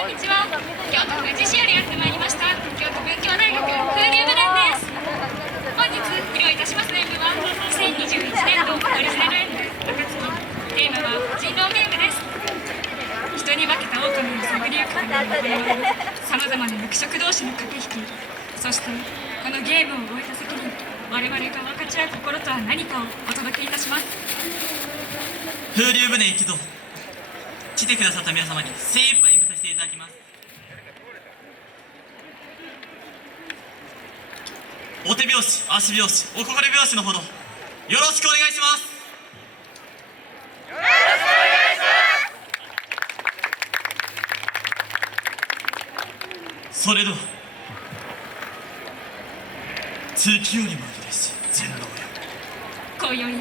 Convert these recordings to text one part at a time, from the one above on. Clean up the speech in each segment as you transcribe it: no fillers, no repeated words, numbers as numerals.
こんにちは。京都府宇治市よりやってまいりました京都文教大学風流部団です。本日披露いたします演舞は2021年度オリジナル演舞「暁」。テーマは人狼ゲームです。人に化けた狼の探りゆくさまざまな肉食同士の駆け引き、そしてこのゲームを終えた先に我々が分かち合う心とは何かをお届けいたします。風流船一同、来てくださった皆様に精一杯演舞させていただきます。お手拍子、足拍子、お心拍子のほどよろしくお願いします。それでは月よりも嬉しい人狼よ、今宵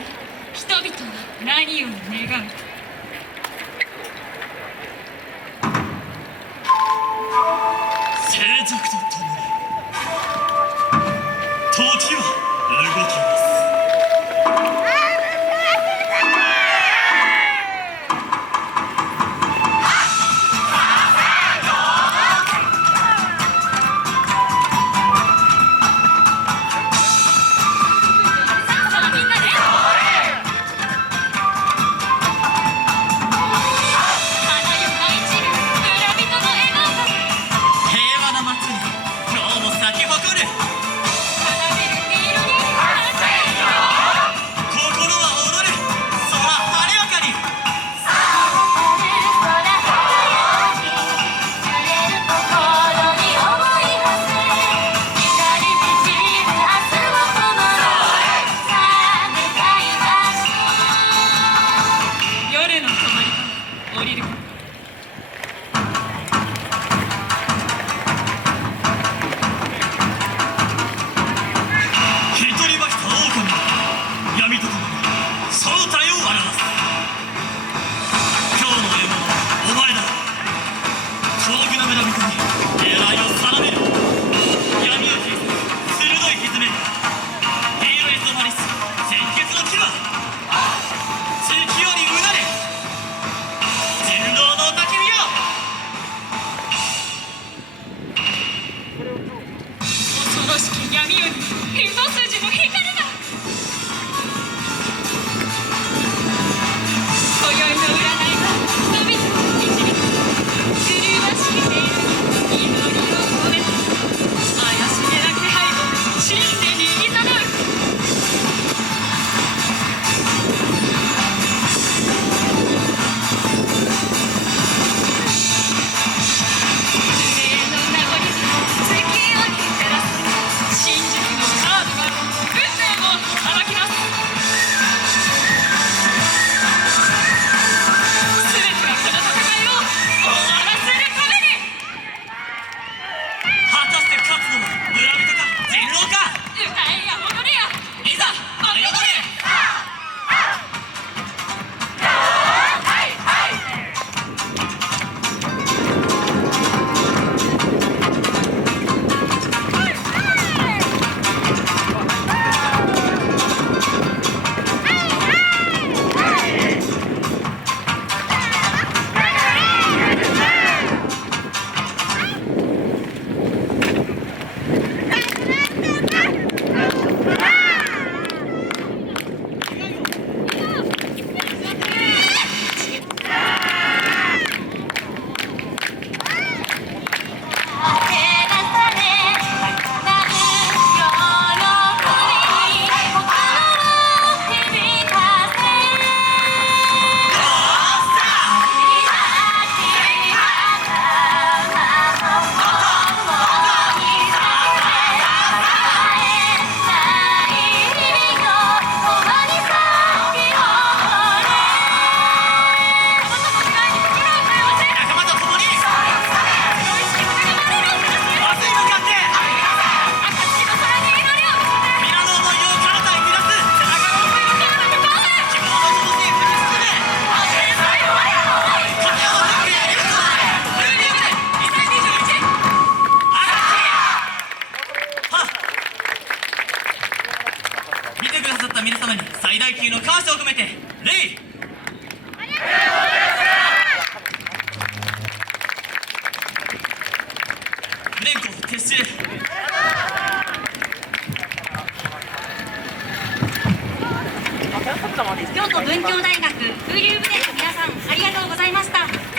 人々は何を願う？静寂とともに時は動きます。闇より一筋の光が。今宵の占いは人々を導き、麗しき音色に祈りを込めて怪しげな気配を真理に誘う。皆様に最大級の感謝を込めて礼。連呼撤収。京都文教大学風流部で皆さんありがとうございました。